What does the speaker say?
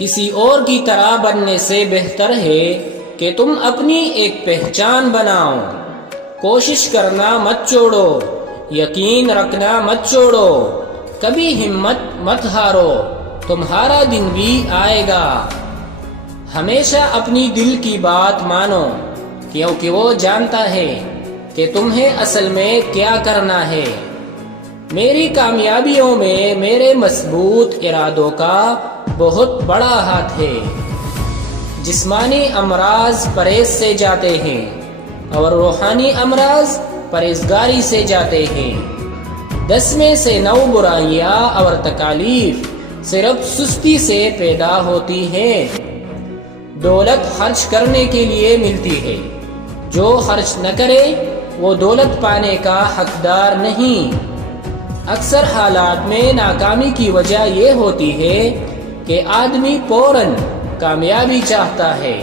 کسی اور کی طرح بننے سے بہتر ہے کہ تم اپنی ایک پہچان بناؤ۔ کوشش کرنا مت چھوڑو، یقین رکھنا مت چھوڑو، کبھی ہمت مت ہارو، تمہارا دن بھی آئے گا۔ ہمیشہ اپنی دل کی بات مانو، کیونکہ وہ جانتا ہے کہ تمہیں اصل میں کیا کرنا ہے۔ میری کامیابیوں میں میرے مضبوط ارادوں کا بہت بڑا ہاتھ ہے۔ جسمانی امراض پرہیز سے جاتے ہیں اور روحانی امراض پرہیزگاری سے جاتے ہیں۔ 10 میں سے 9 برائیاں اور تکالیف صرف سستی سے پیدا ہوتی ہیں۔ دولت خرچ کرنے کے لیے ملتی ہے، جو خرچ نہ کرے وہ دولت پانے کا حقدار نہیں۔ اکثر حالات میں ناکامی کی وجہ یہ ہوتی ہے کہ آدمی فوراً کامیابی چاہتا ہے،